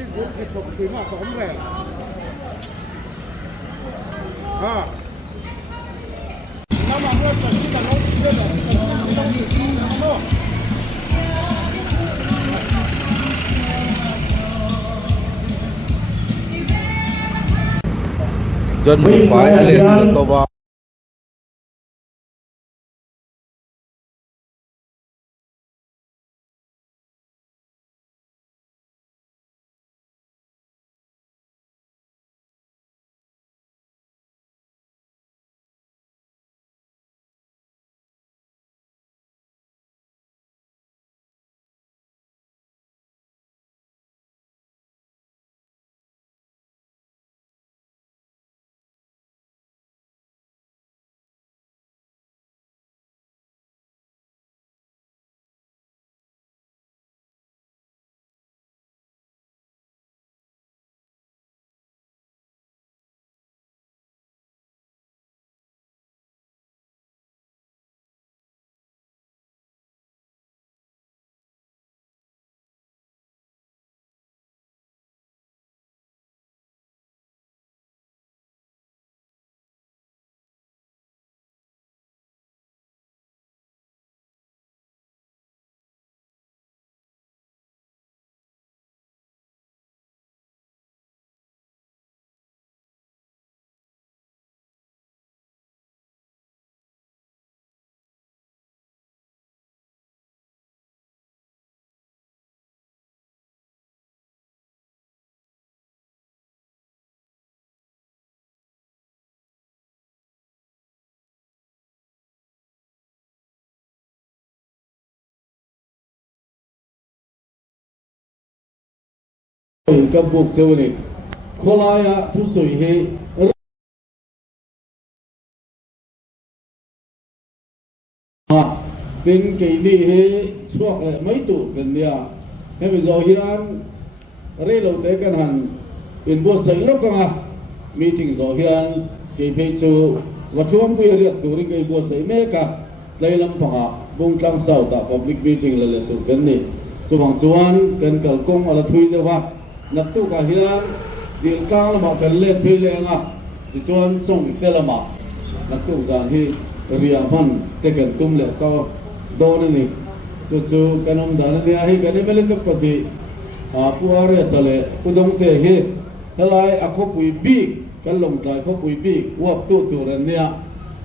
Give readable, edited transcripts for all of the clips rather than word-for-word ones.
ที่ถูกที่ตกคือมาสองแรงน้ำมันเลือดจะที่จะลดเลือดต้องมีที่น้ำโลกจนหมดไฟอะไรก็ว่ากับบุกเซวนิกโคลายะทุสุยเฮเป็นกี่นี่เฮช่วงไม่ตุกันเนี่ยให้ไปจอฮิรันเรื่องเราเตะกันหันเป็นบทสิ่งแล้วก็มีถึงจอฮิรันกี่เพจชูวัตถุมพุยเรียกตัวนี้กี่บทสิ่งเมกะเลยลำพังบุงกังเสาตา public meeting เลยตัวกันนี่ส่วนกันกับกงอะไรทุยเดียวว่านักตู้กับฮิรันดีกางละมากันเล่นเพลงที่ส่วนส่งเตละมานักตู้จานที่เรียงพันเตกันตุ้มเล่ต่อโดนนี่จู่ๆกันดานเนี่ยให้กันไม่เล่นกับปฏิผู้อาเรศเลยผู้ดงเตะเฮทลายอคบุยบีกันลงใจคบุยบีวับตัวเรนเนี่ย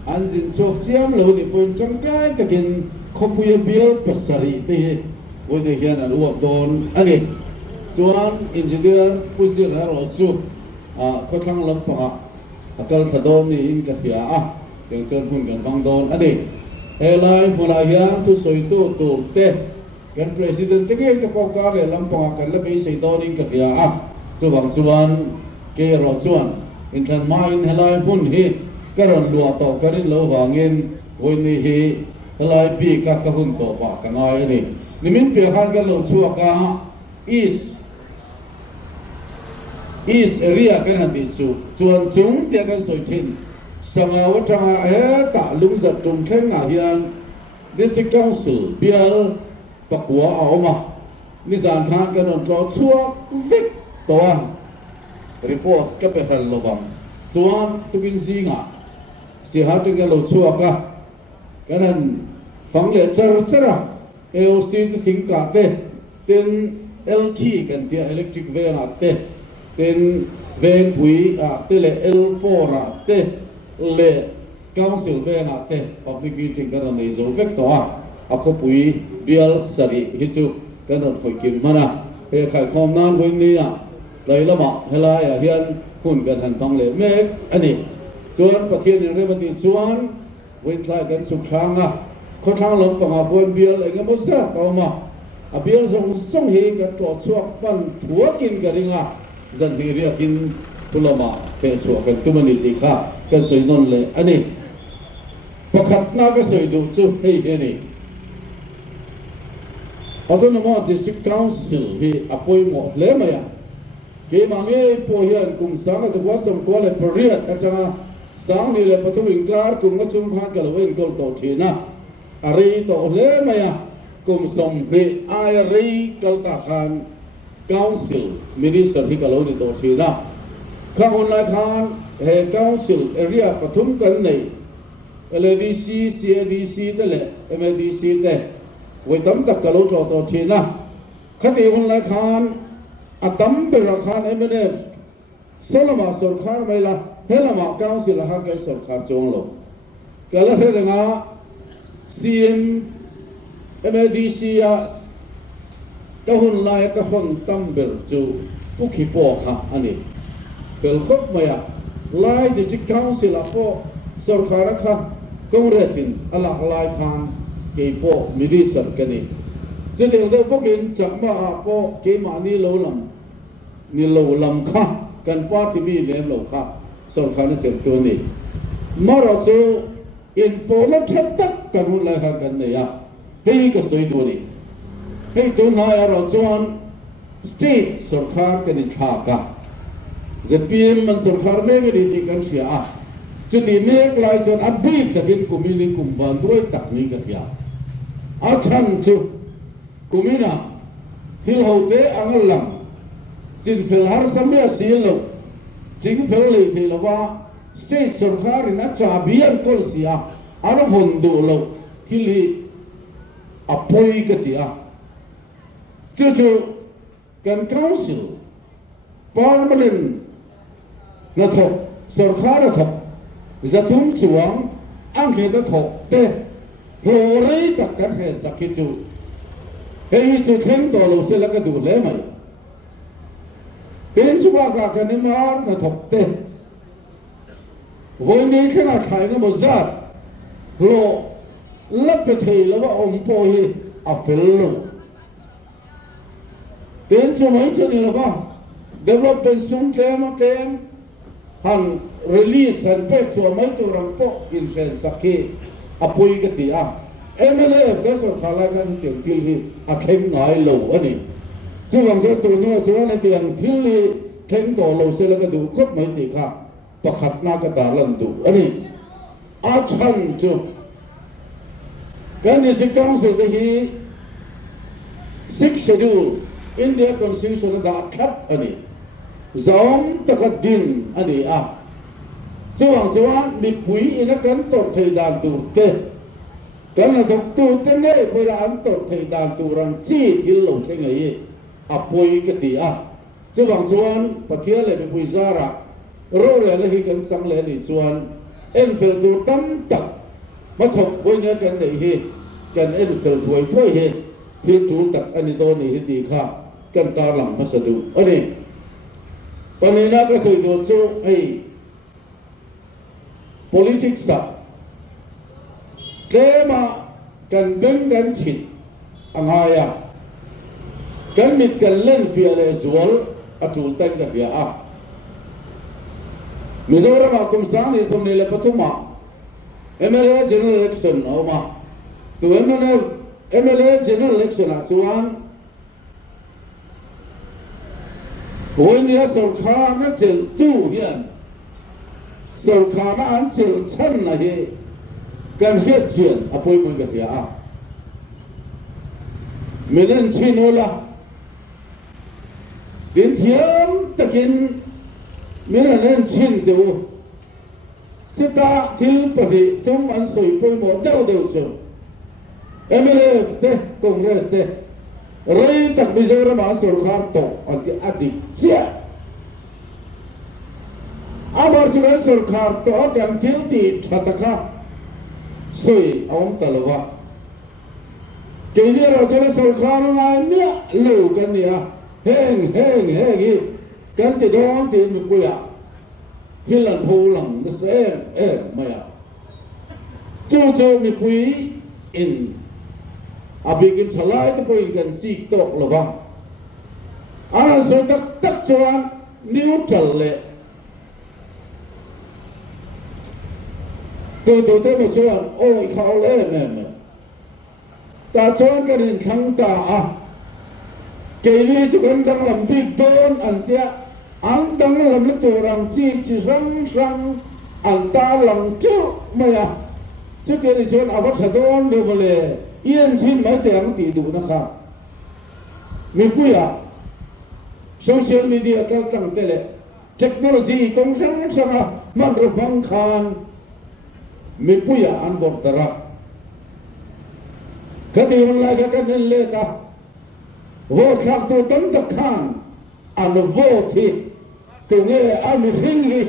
อันสินโชคเจียมเลยนี่เป็นจังกายตะกินคบุยบีลปัสสริตีวันนี้เห็นอันวับโดนอันนี้ส่วนอินเดียผู้สื่อข่าวเราจู่ก็ทั้งลำปางกัลถดอมนี่อินกับเสียอย่างเช่นพุ่นกันบางโดนอันนี้เฮลัยผู้ลายาทุสอยตัวเตะกันประธานที่เกี่ยวกับปกการลำปางกันแล้วไม่ใช่ตอนอินกับเสียส่วนเกย์เราส่วนอินทันมาอินเฮลัยพุ่นฮีก็รอนลัวต่อกันเราวางเงินวันนี้ฮีเฮลัยปีกักหุ่นตัวปากกันอะไรนี่มินเปียขันกันเราชัวกันEast area กันหันติดส่วนจุงเดียกันสวยทิ้งสังเอาจังตาลุงจับจุงแข่งเฮียน District Council เบียลปักหัวเอามานิสานทางกันนนทรชัววิกตัวรีพอร์ตก็เป็นระบบส่วนตุกินซิงเสียหายกันเราชัวกันนั้นฟังเลยเจอLC ทิ้งกาเตเป็น LT กันที่ Electric Van เตเป็นเวนผุยเตเล L4 เตเลก้าวสิลเวนเตปับลิกมีทิ้งกันในโซเฟกตัวขบุยเบียลสรีฮิจูกันนั้นคอยกินมานะเฮ้ยใครคอมนั้นวันนี้เลยละมาเฮลัยเฮียนหุ่นกันหันฟังเลยเมกอันนี้ส่วนประเทศในเรื่องปฏิส่วนเว้นทายกันสุขทางเขาทางลงต่างบนเบียลเองก็ไม่ทราบเอามาเบียลส่งเฮกันตัวชัวปั้นถั่วกินกันเองจันทีเรียกินตุลมาเตะชัวกันตุมันติค่ะกันสวยนนเลยอันนี้ประคับหน้าก็สวยดูจู่เฮ้ยนี่เอาตัวน้ำมัน District Council ที่อภัยหมดเลยมั้ยเกี่ยมันเนี่ยพอเห็นกลุ่มสังกัดวัดสมควรเลยเปรียดอาจารย์สังนี่เลยปฐมวิงการกลุ่มก็ชุมพานกันเลยเกินต่อทีนะอะไรต่อเลยมั้ยกลุ่มสมเพอไอรีกัลตาคาน council minister ที่กล่าวในตัวชื่อนะข้าคนละครเฮ council area ปฐุมกันใน LDC CADC นั่นแหละ MLDC แต่ไว้ตั้มตะกล่าวตัวชื่อนะข้าที่คนละครอัตตั้มเป็นราคาเอ็มเอฟสลมาสุรคาร์ไม่ละเฮลมา council ละฮักไอสุรคาร์จงโลก็แล้วเรื่องอ่ะ CM MLDC อ่ะก็หุ่นลายก็หุ่นตั้มเบลจูผู้ขี้ปอกค่ะอันนี้เกิดครบไหมอ่ะลายดิจิทัลสิละพอสุรคาร์ค่ะคอนเกรสสินอลักลายคางกี่ปอมิริสันกันนี่จะเดี๋ยวพวกเห็นจับมาพอเกี่ยมานี่โลลำค่ะกันป้าที่มีเลี้ยงโลค่ะสุรคาร์นี่เสียงตัวนี้มาเราจะอินโปรแล้วชัดตักกันหุ่นลายกันเนี่ยอ่ะเฮ้ยก็สวยตัวนี้ให้ตัวน้อยเราจวนสเตทสุรคาร์กันนี่ท่ากันจะเปลี่ยนมันสุรคาร์ไม่ได้ดีกันเสียจุดนี้เมฆลายจนอับบีกับเป็นกุมิลิกุมบันด้วยตักนี้กันยาอาชันจูกุมินะที่เราเตะอังลังจินฟิลฮาร์สมัยสีเหลวจินฟิลเลยที่เราว่าสเตทสุรคาร์น่าจะเบียนกอลเสียอารมณ์ดูเราที่ลีอภัยกันที่จู่ๆกันcouncil parliament นะทบสุรคาร์นะทบจะทุ่มจวงอังเหินนะทบเตะโหรีตักกันเหตุสักกิจูเฮ้ยจุดเห็นตัวเราเสร็จแล้วก็ดูเลยไหมเป็นชั่วกากันนี่มานะทบเตะวันนี้แค่ไหนขายก็หมดจัดโลลับไปทีแล้วว่าองค์พ่อฮีอัฟเฟลโลเป็นชั่วไหมชั่วนี้หรือเปล่า development สุ่มเกมหัน release หันเป็ดชั่วไหมตัวรังโปอินเทรนสักทีอภัยกันดีMLF ก็สุดท้ายกันเตียงที่นี่เข้มหน่อยโลอันนี้ช่วงเช้าตัวนี้ช่วงในเตียงที่นี่เข้มตัวโลเสร็จแล้วก็ดูครบไหมดีครับประคัดหน้ากระดาษลันดูอันนี้ชันจูกันที่สิกองสุดที่6 schedule India Constitution ได้ทับอันนี้จอมตะกัดดินอันนี้ช่วงมีปุ๋ยอินกันตกที่ด่านตูเตกันเราถูกตูเตเนี่ยเวลาอันตกที่ด่านตูรังจีที่หลงที่ไงปุ๋ยกันที่ช่วงปะเทียเลยเป็นปุ๋ยซาระรู้เลยเลยกันสังเลยนี่ส่วนเอ็นเฟลตูตั้มตักมาฉกไว้เนี่ยกันเลยกันเอ็นเฟลถวยถ้วยที่จูตักอันนี้ตัวนี้ดีค่ะกันตาหลังมาสะดุอันนี้ตอนนี้นะก็สื่อตัวจูไอ้ politics เกมากันเบ่งกันฉิดอังไงกันมิดกันเล่นเฟียเลยสวนจูเต้นกันเฟียมิโซรามาคุมสารนี่สมเด็จพระทุมาMLA general election เอามาตัวMLA general election ส่วนวันนี้สุรคาร์นั่นเจลตู้เฮียนสุรคาร์นั่นเจลชั้นนะเฮกันเฮ็ดเชียนอภัยมันกันเถอะไม่เล่นชิโนละดินเทียมตะกินไม่เล่นชินเดียวจิตาทิลปะดิทุกอันสวยไปหมดเดียวจ้ะMLF เด้คอนเกรสเด้เรื่องตักมิโซรามาสุรคาร์โตอันที่อดีตเสียอาบาร์สุรสุรคาร์โตกันทิลตีชัตค่ะสวยเอาตลอดเกี่ยวกับเราสุรคาร์งานเนี่ยลูกกันเนี่ยเฮงกันที่ดองที่มีปุยะฮิลันโพลังเสียไม่จู่มีปุยอินabikin กินฉลายตัวเองกันจีกตกหรือเปล่าอันนั้นสุดตักจวนนิวทรัลเลยตัวเต็มชวนโอ้ยเขาเลยเนี่ยแต่ชวนกันinขังตาเกี่ยวกับคนทั้งลำดิโดนอันเดียอันทั้งลำตัวรังจีจิรังอันตาลังจู่ไม่จุดที่ชวนอาวัชโดนดูมาเลยเอียนชินไม่แต่งตีดูนะครับมีผู้ใหญ่ social media ก็ตั้งแต่เลยเทคโนโลยีกงสังสังมันระวังคานมีผู้ยาอันบอกตระคดีมันอะไรกันนั่นเลยตาว่าข้าตัวตั้งตะขานอันว่าที่ตัวเงี้ยอันมีสิ่งนี้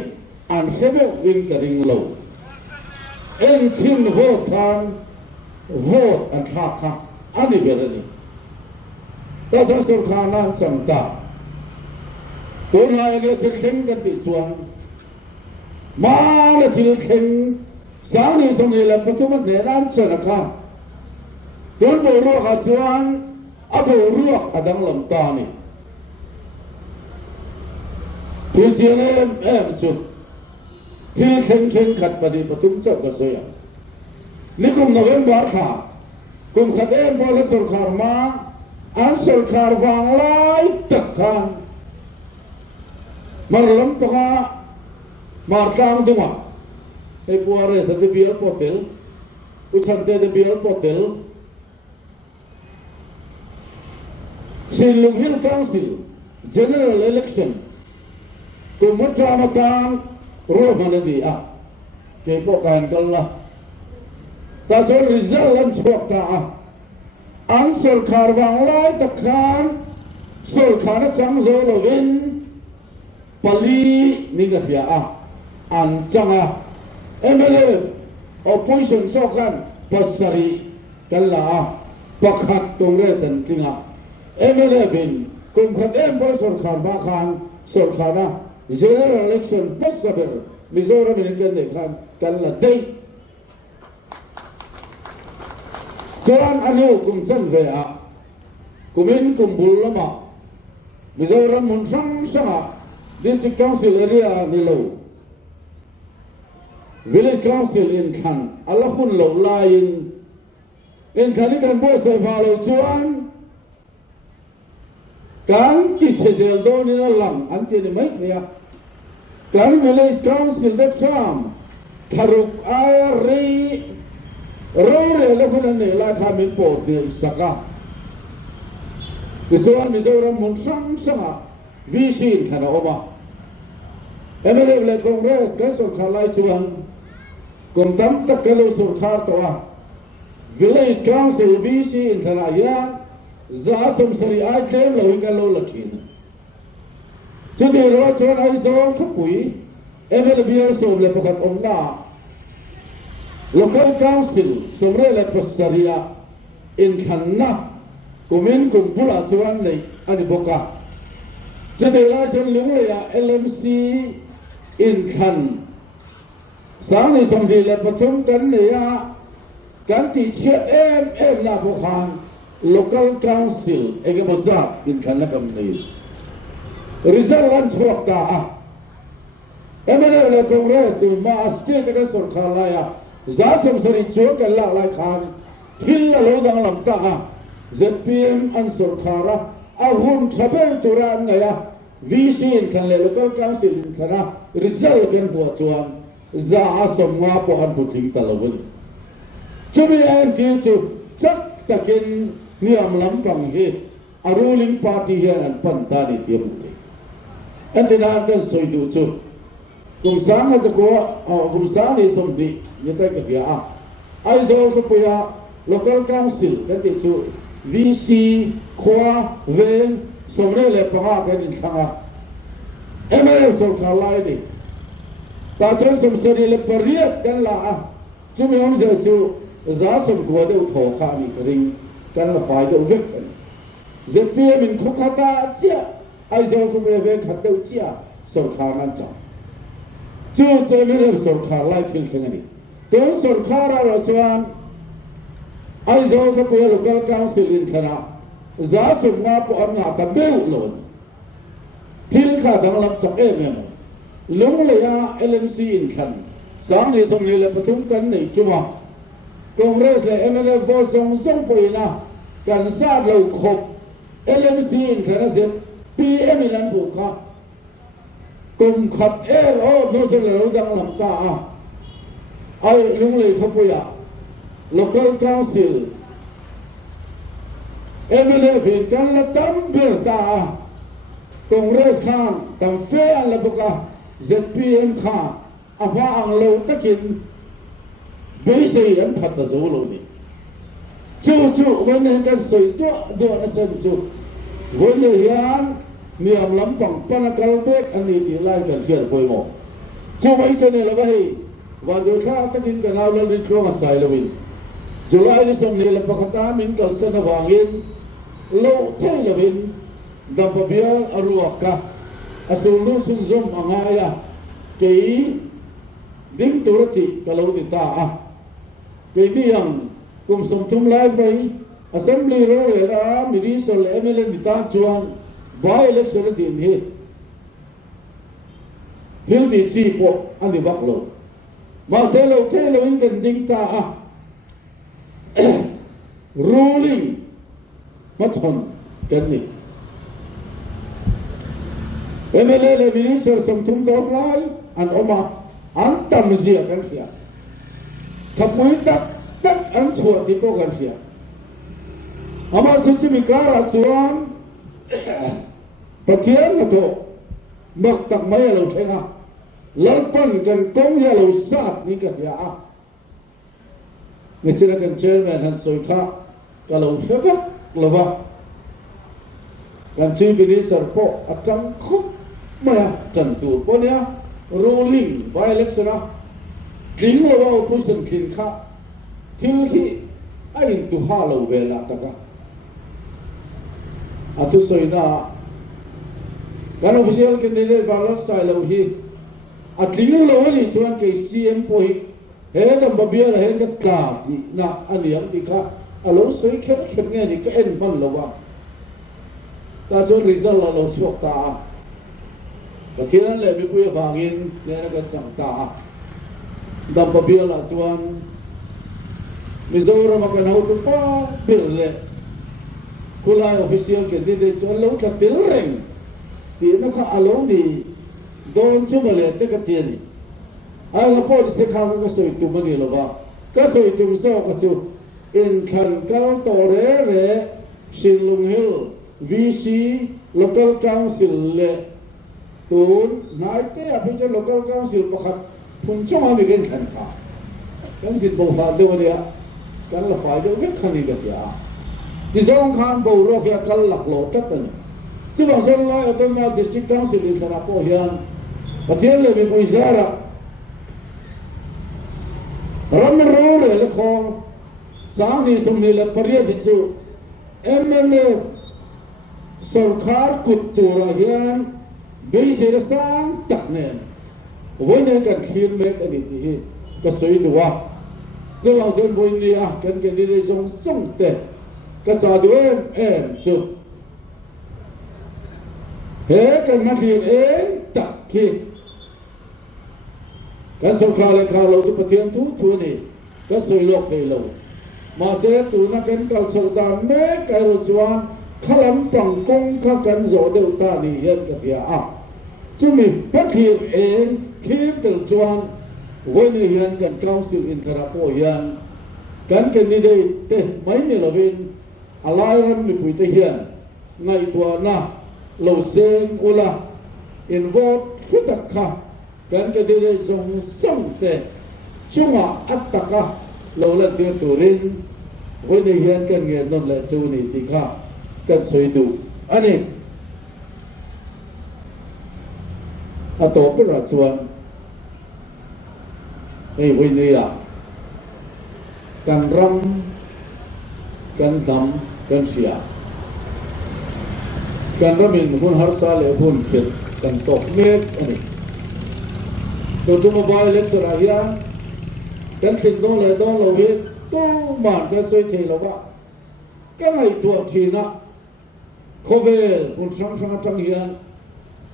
อันเสด็จวินกระดิ่งโลเอ็นชินว่าทานว่าอันข้าข้าอันนี้เป็นอะไรแต่ถ้าสุขานั้นสัมตาตัวนายก็ถึงเข่งกันติดส่วนมาแล้วถึงเข่งสามีสมัยแล้วปัจจุบันเนี่ยนั่นสนักข้าตัวบุรุษอาจารย์อาบุรุษอาดังลำตานี่ถึงเสียงสุดถึงเข่งขัดปฏิปทุมเจ้าก็เสียนี่กุมนเวนบาร์ขากุมขัดพอและสุขารมาอันสุขารวางไล่ตักขันมาลำตัวมาคางตัวไอ้พวกเรสต์บิลพอเทลอุชันเตบิลพอเทลสิลุงฮิลคาวซิล general election กุมจามตานรูมันดีอ่ะเก็บพวกกันกันละแต่ส่วน result ลันชวกตาอันสุขารวางไล่ตักขันสุขารจังโซโลวินปลีนี่ก็เสียอันจังMLA opposition ชอบกันปัสสรีกันละปักขัดคอนเกรสจริงMLA เป็นกลุ่มขัดพอสุขารมาขันสุขารนะ general election ปัสสรีมิโซรามินกันเด็กกันละเดย์จานอันนี้กลุ่มจันเวียกลุ่มบุลละมามิโซรามุนสังสังDistrict Council area nilau Village Council in Khan Alapun lo lain in Khanikan bo sai phalo chuan kan ki sejel do ni lang an ti ni mai thia kan Village Council de tham tharuk ai ro re la phun ne la kha min po din saka Mizoram Mizoram mun sang visin khana oma MLA le Congress ka surkhar lai chuan kumtam tak kalu surkhar towa Village Council visin khana ya za som sari ai claim lo ka lo lachin chudi ro chuan ai zo khapui MLA biar som le pakat onna Local Council somre le pasaria in khanna kumin kumpula chuan nei ani bokaจะได้รับจนรู้เลยLMC อินคันสามในสองทีและประชุมกันเนี่ยการติดเชื้อลาบุคคล local council เอกบษัทอินคันและกำเนิด result ลันชวกตาMLA และ Congress ตัวมาสเตทกับสุขารายจะสมสริจวกันละลายคานที่ละโลดังลำตาZPM อันสุขาระอาหุ่นชับเปิลตุรานไงวิสินคันเล local council คันresult กันบัวชวนจะสมมาพออันพูดถึงตลอดจะมีอันที่จะจักตะกินนิยมลำกังเหตุอารูลิงปาร์ตี้เฮนันปันตานิเทียมเลยอันที่นั่นกันสวยดูจุดกุมสางจะกลัวกุมสางนี่สมดีนี่แต่ก็เดียไอ้โซ่ก็ไปlocal council กันที่สุดVC ขวาเวนสมเด็จเลยพม่ากันอีกครั้งMLA สุขารายดิแต่ฉันสมศรีเลยปริยัติกันละจุ่มยอมจะจู่จะสมกวดเดือดท้อข้ามีกระดิ่งกันละฝ่ายเดือดเวกกันจะเปลี่ยนเป็นคุกขาตาเจ้าไอ้เจ้าคุกเวกขัดเดือดเจ้าสุขานั่นจ้าจู่จะไม่ได้สุขารายคิดแค่นี้ตัวสุขาเราชวนไอ้เจ้าก็ไปlocal council อินคณะจะสมมาพออันหาตะเบลหล่นทิลข้าดังลำสักลุงเลยLMC อินคันสามในสมัยเลยประชุมกันในจุมาCongress เลยMLA โหวตส่งไปนะการสร้างเราครบ LMC อินคันเสร็จ PM นั่นบุกค่ะกลุ่มขัดโดนเสนอดังลำตาไอ้ลุงเลยเขาไปlocal council MLA เป็นกันละตั้มเบิร์ตา Congress khan tam fe an la boka ZPM kha apa ang lo takin be sei an phat ta zo lo ni chu wen ne kan soi do na san chu wen ne yan niam lam pang panakal bek ani ti lai kan hiar poi mo chu mai chu ne la bai wa do kha takin kan aw lo rin kro ma sai lo win July ni som ne la pakata min kal sana wangin lo thai la win Gapabia aruaka asulu sunzom angaya kei ding turati kalau kita kei biang kum somtum lai bai assembly ro era minister MLA nita chuan by election din he hilti si po ani baklo ma selo thelo in kan ding ta ruling machon kan ni MLA le minister somtum dorlai an oma an tamzia kan khia thapui tak an chua ti po kan khia amar simi kara chuan pathian na to mak tak mai lo thenga lalpan kan kong ya lo sat ni ka ya ni sira kan chairman han soi kha ka lo thega lova kan chief minister po atang khop maya tentu ponia ruling by election jing lo opposition kin kha thil hi ain tu ha lo vela taka atu soina kan official candidate balance sai lo hi atling lo ni chuan ke CM po hi he dam babia he ka ka ti na aniam ti kha alo soi khet nge ni ka en man lo wa ta chuan result lo chok ta Pathian le mi puya bangin ne na kan chang ta dam babia la chuan Mizoram kan ho tu pa bil le kulai official candidate chuan lo ka bil reng ti na kha alo ni don chu ma le te ka ti ni a la po se kha ka soi tu ma ni lo ba ka soi tu so ka chu in khan kal to re Shillong Hill VC local council le tun nai te a phi local council pakhat phun chong ami gen khan kha kan sit bo ha de wa kan la fai de vek khani ga ya ti zong khan bo ro ya kal lak lo ta tan chu bang sen la autonomous district council in thara po hian pathian le mi pui zara ram ro le khong sang ni sum ni le pariya di chu MLA sarkar kuttura hian Base ra sang tak nen voi ne kan khil me kan ni hi ka soi duwa chawang sen voi ni kan kan ni song te ka cha du em chu he kan ma khil tak ki kan so kha le kha lo su pathian thu ni ka soi lok pe lo ma se tu na kan kal chau da me ka ro chuan khalam pang kong kha kan zo deu ta ni hian ka ya chúng mình bắt hiệp ế khi từ chuan với người hiền cần cao sự in thara po hiền cần cần đi đây thế mấy người là bên alai ram được tây hiền ngày tua na lâu sen ula involve hết tất cả cần cần đi đây dùng sống thế chúng họ ắt tất cả lâu lần tiêu tụ lên với người hiền cần người nông lệ chú này thì khác cần suy đủ anh ấy atau peraturan ini lah kan ram kan dam kan siap kan ramin pun harsa le pun khit kan tok met ani tu mobile election ahia kan khit don le don lo he to man ka soi the lo ba ka ngai tu thina khovel pun sang tang hian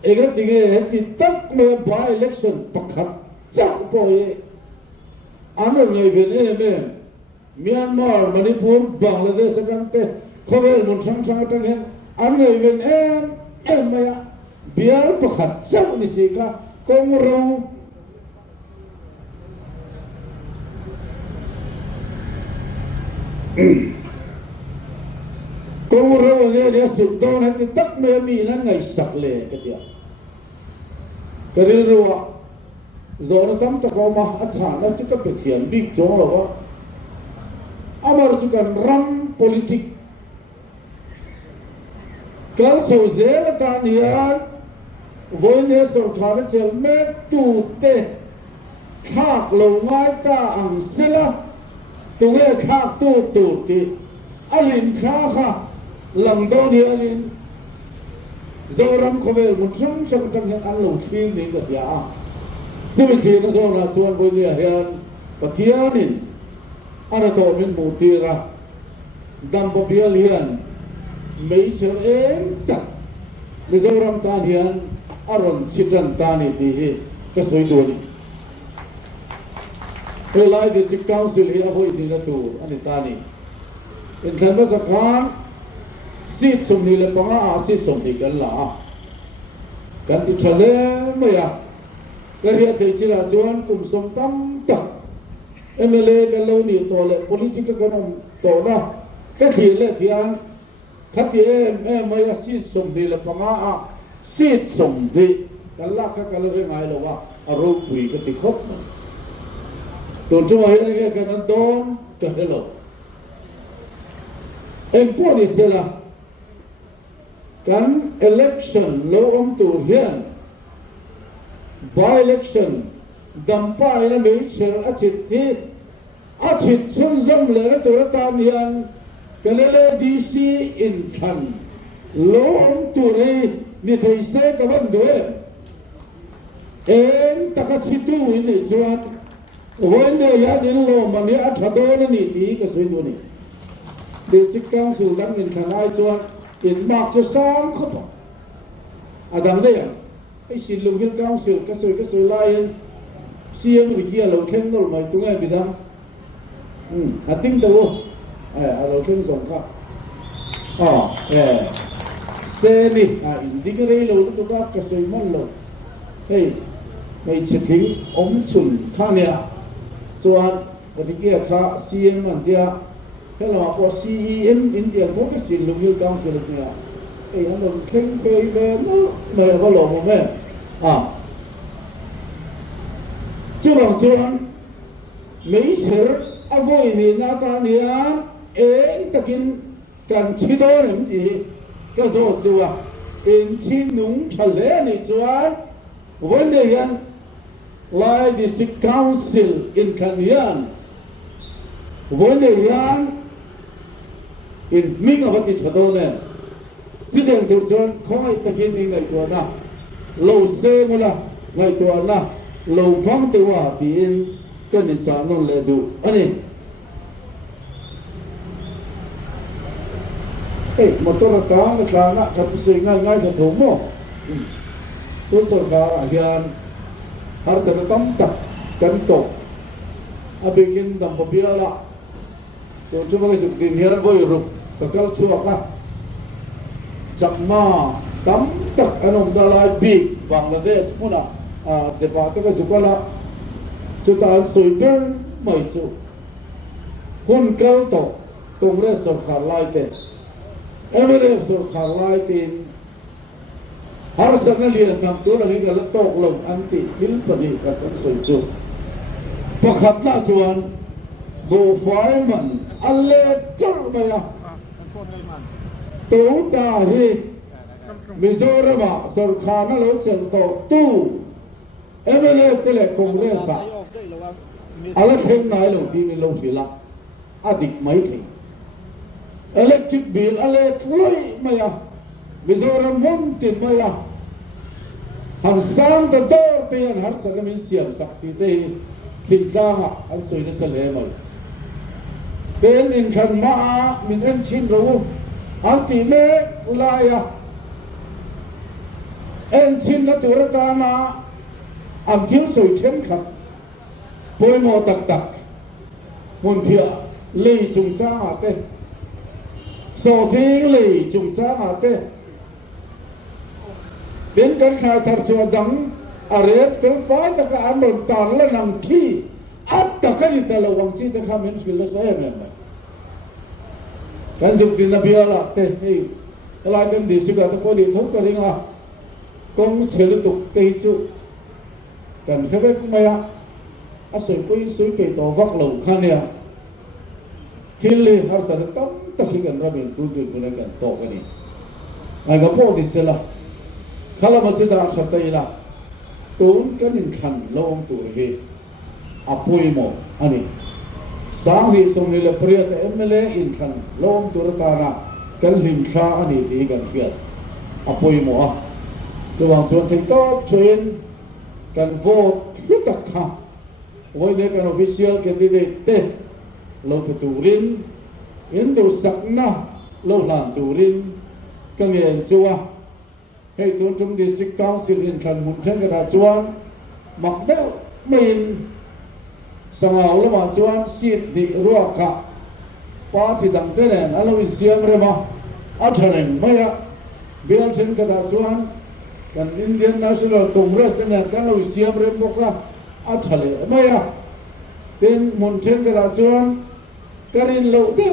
ega tinge ti tak me by election pakhat chak poye anor ngai ven Myanmar Manipur Bangladesh kante khovel mun sang tang hen an ngai ven maya biar pakhat chak ni sika kongro kongro nge เนี่ยสุดโดนนั้นตักเมื่อมีนั้นไงสักเลยกันเดียวก็เรียนรู้ว่าโซนตั้มตะกอมาอาจารย์นั่นจะก็เป็นเขียนบิ๊กโจ้หรอวะอามารู้สึกกันรัม politik kalau soal tanianวันสุขภาพเชลเมตูเตข้าลงไม้ตาอังเสละตัวข้าตูติอลินข้าค่ะหลังโดนอลินโซรัมคเวลมุนช่างช่างตั้งแต่อันลงทีนี่ก็ยาซึ่งเป็นทีนั่นโซนส่วนวันนี้เห็นปะเทียนินอันนั้นตัวเป็นมูตีระดัมปะเบียเลียนไม่เชื่อเองจักมิโซรัมตานเฮียนอารมณ์สิจันตานีดีก็สวยตัวนี้เอลายดิสติกคาวซิลเฮียพูดดีนะตัวอันนี้ตานีอินทันภาษาคานสิทธิ์สมนิเลปงอาสิทธิ์สมนิกันละกันที่ทะเลไม่อะก็เรียกที่ราชวนกุมสมตั้มตักเอเมเลกันเรานี่ตัวเลย political กันตัวนะก็ขีดเลยที่อันขัดเอ็มไม่อะสิทธิ์สมนิเลปงอาสิทธิ์สมนิกันละก็กันเรื่องไงเราว่าอารมณ์คุยกันติดคบตัวช่วยอะไรกันนั่นโดนก็เฮลเอ็มพูดอิสระกัน election โลอมตัวเฮียน by election ดัมป้ายนั้นไม่เชื่ออาทิตย์ที่อาทิตย์ซึ่งจำเลยนะตัวตามเฮียนกันเลยดีซีอินคันโลอมตัวนี้นี่ที่เสกกันด้วยเอ็มตะกัดชิดูอินจวนวันเดียร์ยันโลมันเนี่ยอัฐโดนนี่ที่ก็สวยตัวนี้District Council นั้นเงินขนาดจวนอินมากจะสร้างเขาบอกอาดังได้ยังไอ้สินลุงฮิล Council ก็สวยไล่เสียงวิกี้เราเข้มเราไม่ตรงไหนบิดามอาติ้งตัวเราเข้มส่งครับเซนี่อินดิ้งเลยเราตัวก็สวยมันเราเฮ้ยไม่ชิดทิ้งอมชุนข้าเนี่ยส่วนวิกี้ข้าเสียงมันเดียkalau apa CEM India tu ke sin local council ni ah, anda mungkin kaya mana kalau mana, cuman, meisher apa ini nata ni takin kan cidor ni, kasut cuma, ini nung cale ni cuman, wonder yang Lai District Council in Kanyan, wonder yang in มิ่งอภิชาโตเนี่ยสิ่งที่ถูกชนคอยตะกินในตัวน่ะโลเซมุละในตัวน่ะโลฟังตัวที่อินก็นิจานุเลดูอันนี้มอเตอร์กาในคลานะขับสิ่งง่ายๆขับถูกมั้งตัวสุดการอาจารย์หาสิ่งต้องตัดกันตกอาบิกินดำปปีละตัวช่วยสุดดินเฮียร์บอยรุกก็เกิดสวกนะจักมาตั้มตักอันนั้นดาลายบีบังกลาเทศมุนะเดปาร์ตก็สุกละจุดอันสวยเป็นไม่สุหุ่นเกลตกคงเรื่องสุขาไลเตเอเมเรสุขาไลตินหาสักนักเรียนทำตัวนี้ก็ตกลงอันติพิลปนีกับอันสวยจุดพอขับหน้าจวนบูฟายมันอัลเลจุดไปอ่ะตัวตาฮีมิโซราบะสุรขานะเราเชิญตัวตู้เอเมเลตเล็กคงเรศะอะไรเข้มไหนลงที่มีลงฟิละอดีตไม่ถึงเอเล็กทริกบิลอะไรทุยไม่อ่ะมิโซรามุนติดไม่อ่ะหันสามตัวโตเปลี่ยนหันสังมิเสียงสักทีเดียวทิ้งกลางอ่ะอันสวยนั่นเสลยมั้ยเป็นอินคันมามินเอ็นชินรู้อันที่เมื่อลายเอ็นชินนัตุรกานาอันที่สวยเช่นขัดป่วยโมตักมุนเพียลีจุงจ้าเต้โซทิงลีจุงจ้าเต้เป็นการขายทัดจวดดังอะไรไฟฟ้าตะการบนตาละนังที่อัดตะกันอิตาลวังจีตะขามินฟิลเซ่แม่กันสุดที่นบีอัลลอฮ์เตะ อะไรกันดิสกันตะโกนดิทุกกันเองอ่ะกองเชื่อตุกเตยจูกันแค่แบบไม่อะอาศัยกุยสุยเกยตัววักเหล่าข้าเนี่ยทีเลยหาสัตว์ตั้งตะกี้กันเราเป็นตัวดูกันกันโตกันนี่ไอ้กระโปงดิสละข้าเรามาจิตอาสัตย์ละตัวกันอินขันลงตัวเฮอปุยโมอันนี้สาเหตุสมัยละเปรียแต่เมลอินขันลงตัวตานะกันหินข้าอันนี้ดีกันเพียรอปุยโมจะวางส่วนที่ต้องช่วยกันโหวตยุติธรรมไว้ในการ official candidate เต้เราไปตูรินอินดูสักนะเราหลานตูรินก็เงินจัวให้ตัวจง district council อินขันมุนเชนกระดาจวนมักเด้อไม่อินสังเอาละมาจวนสิทธิรัวค่ะป้าที่ดังเต้นอันเราอินเสียงเรมาอัจฉริยะไม่อะเบียร์เชนกระดาจวนกัน Indian National Congress เนี่ยกันเราเสียงเรมบอกว่าอัจฉริยะไม่อะเป็นมุนเชนกระดาจวนกันอินเราเดี๋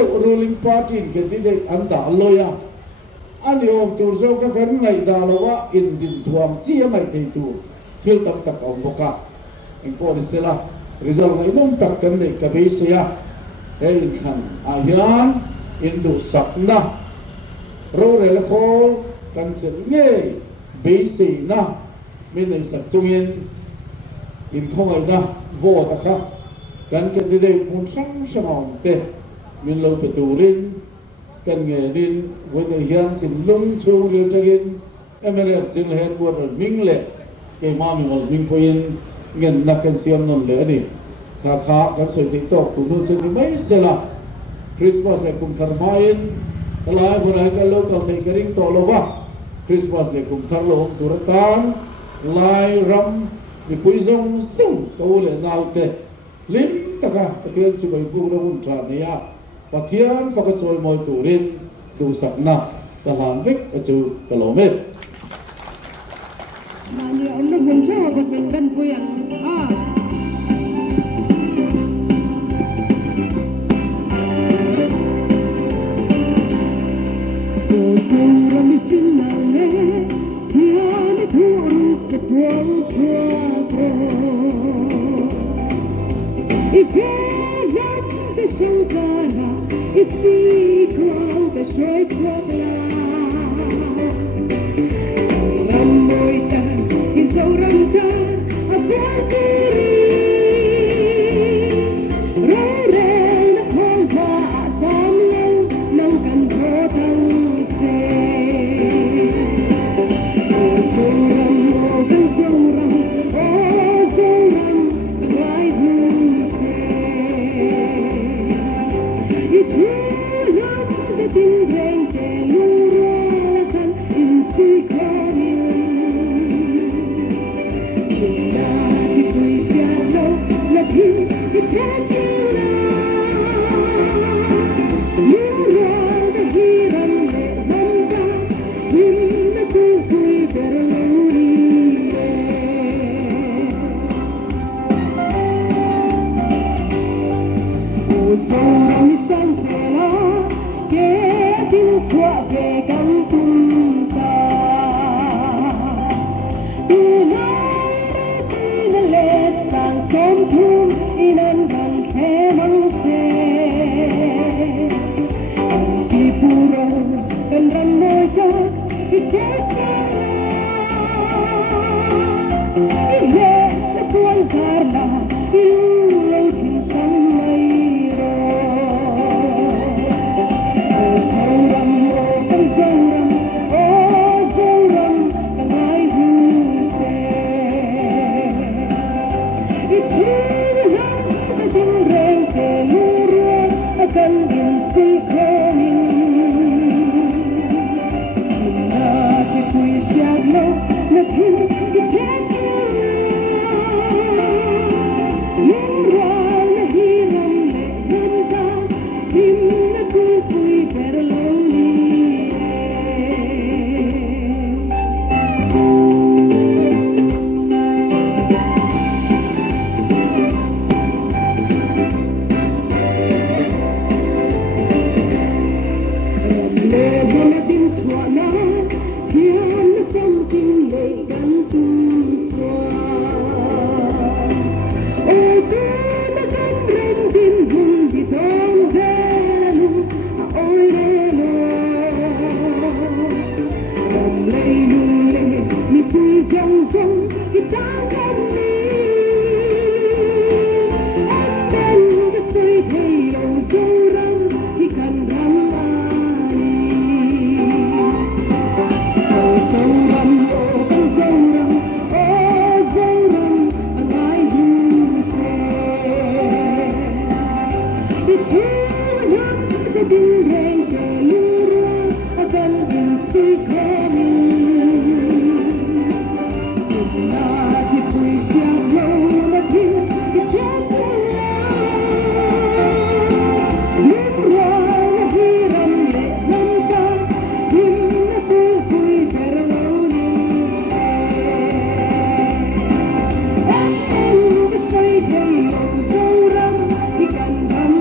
ยว ruling party กันที่ได้อันด่าเลยอะอันนี้ผมตัวเจ้าก็แค่ไงด่าเราว่าอินดินทวงเสียไม่ได้ตัวเที่ยวตับเอาบอกว่าอินโพดิสละ result ไอ้น้องตักกันเลยกับเบียร์เฮ้ยขันอาหารอินดูสักนะเราเรียกเขากันเสร็จเงี้ยเบียร์นะไม่ได้สักจุงอินเขาไงนะโวตะค่ะกันกันได้ปุ่นสังสมองเตะมีเราไปตูรินกันเงี้ยดินวันนี้ยันถึงลุงชูเรือจะกินเมื่อไรจึงเห็นว่าเราวิ่งเละเกี่ยมามีวันวิ่งไปยินเงินนักกันเสียงนนเลยนี่ข้ากันเสร็จที่ตกตัวนู้นจะไม่เสียละคริสต์มาสเลยกุมทาร์มาอินอะไรพวกนั้นก็ลูกเขาที่กระดิ่งโตโลวะคริสต์มาสเลยกุมทาร์ลงตุรกันไล่รำมีปุยซงสุ่งตัวเลยนาวเตะลิ้นตะกะตะเกียงช่วยบุกระหุ่นชาเนียปะเทียนฟักช่วยมวยตูรินดูสักนักตะหานวิกจูกะโลเมตมาเนี่ยอันนั้นผมชอบก็เป็นกันปุยIf heaven's a shankara, it's equal the straight Ramoita is Oranta, a Bakiri. Raren the Konka, some no can put on say. din reng ke lura akan din sui komin na ti pui sia lo na ti ti chan lim ra na ti ram le lam ka lim na tu pui per lo ni se sai ke lo so ram ti kan dham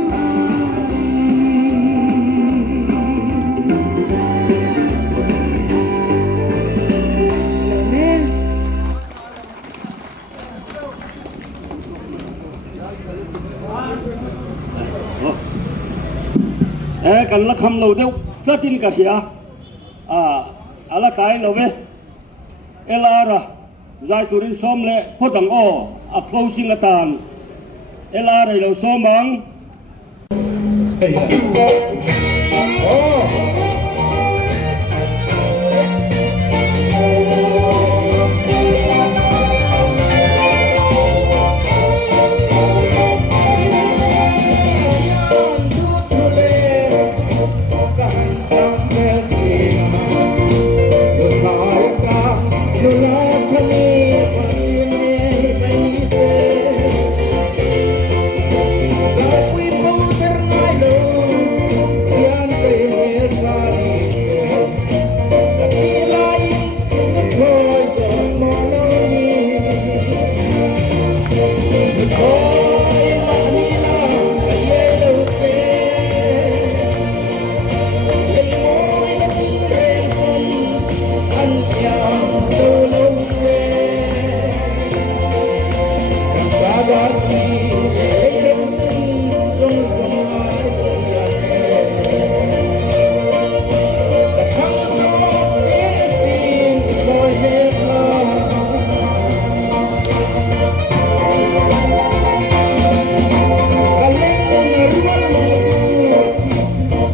กันละคำเราเดียวจะทิ้งกันเสียอะไรกายเราเว้เอลาระใจตุรินซ้อมเละพอดังอ้ออัพโหลสิงละตานเอลาระเราซ้อมบัง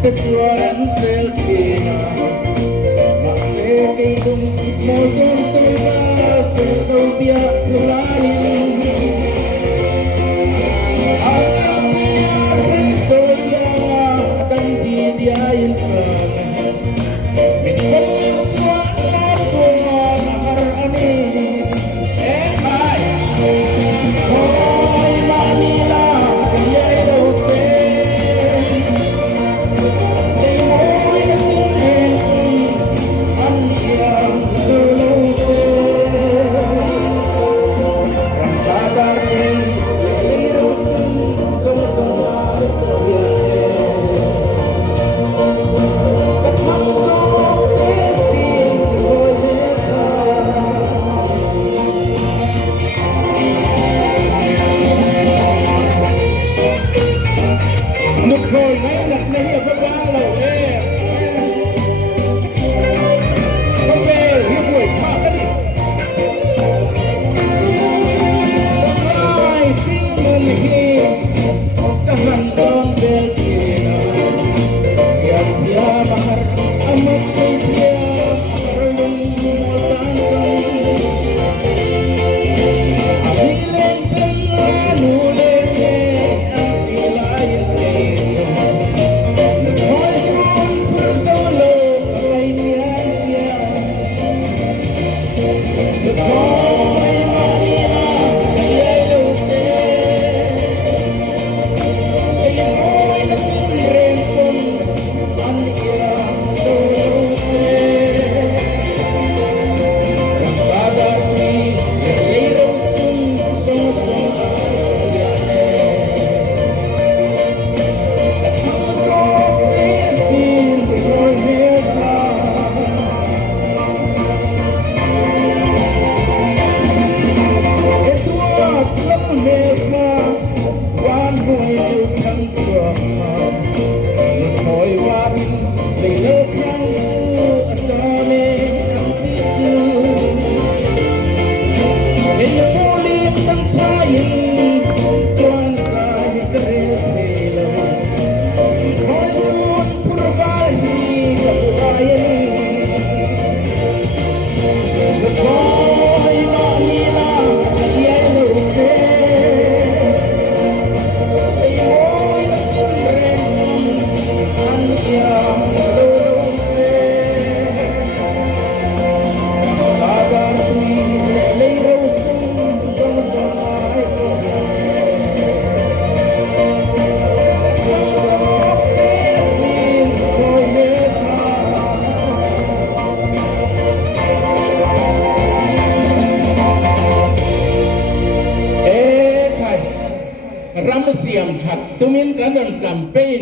Kecuali selfie, masih hidup modern terbang serbia lain. Alamnya percaya dan didiain sana. Minum suara Tuhan harani. Hai, oh Manila, dia itu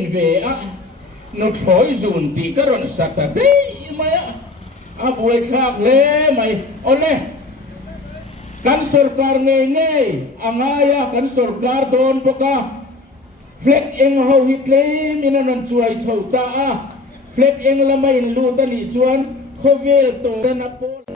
về á nó thổi dùn thì cái rồi sạch ta đấy mày á buổi khác lẽ mày ôn lẽ kan sarkar ngay angaya kan sarkar don poka fleck eng ho hitlem inanan chuai chhota a fleck eng lamai lu ta ni chuan khovel to na pol